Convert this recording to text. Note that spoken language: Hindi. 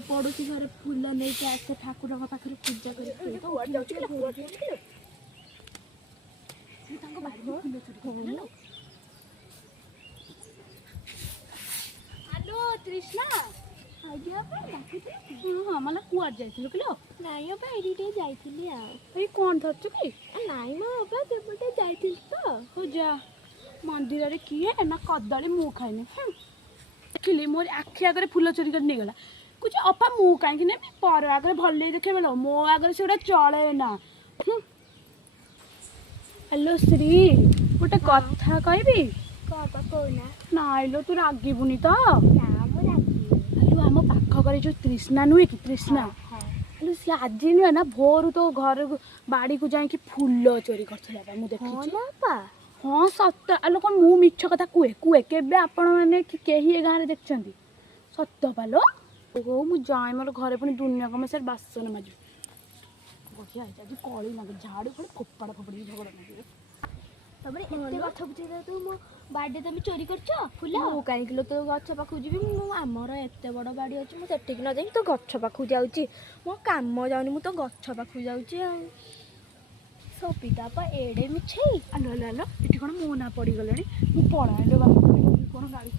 पड़ोसी घर फूल नहीं के आसे ठाकुर पाखे पूजा कर हेलो तृष्णा आज्ञा हाँ माला कुआर जाइथिलु किलो नाई अबा एडिटे जाइथिली आ ए कोन धरछु कि नाई मा अबा देबटे जाइथिल तो हो जा मंदिर रे किए ना कदली मु खाइने देखिली मोर आखि आगे फूल चोरी कर नहीं गला कुछ अपा मु कहीं ने पर आगे भले देखे बेलो मो आगे से चले ना हेलो श्री गोटे कथा कहबी नाइलो तू रागिबुनी तो हेलो आम पाख घर जो तृष्णा नुहे कि तृष्णा हेलो सी आज नुहे ना भोर तो घर बाड़ी को जाकि फूल चोरी कर देखी हाँ सत आलो कौन मु मिछ कथा कुए कुए केबे आपण माने कि केही ए गाँ रे देखछंती सत पालो ओ मु जाए मोर घरे पुनी दुनिया कम सर बासन माजु बढ़िया है आज कली लगे झाड़ू फड़ फोपाड़ा फोपड़ी झगड़ा लगे तबरे एते गछ बुझे तू मो बाडी तमे चोरी करछ फूल मु काई किलो तो गछ पाखु जीबी मु हमर एते बड़ बाडी अछि मु सेठी न जाई तो गछ पाखु जाउची मो काम जाउनी मु तो गछ पाखु जाउची आ सोपिता पा एडे मिछई आलो आलो आलो एठी कोन मो ना पड़ी गलणी मु पळाइलो बापू कोन गाड़ी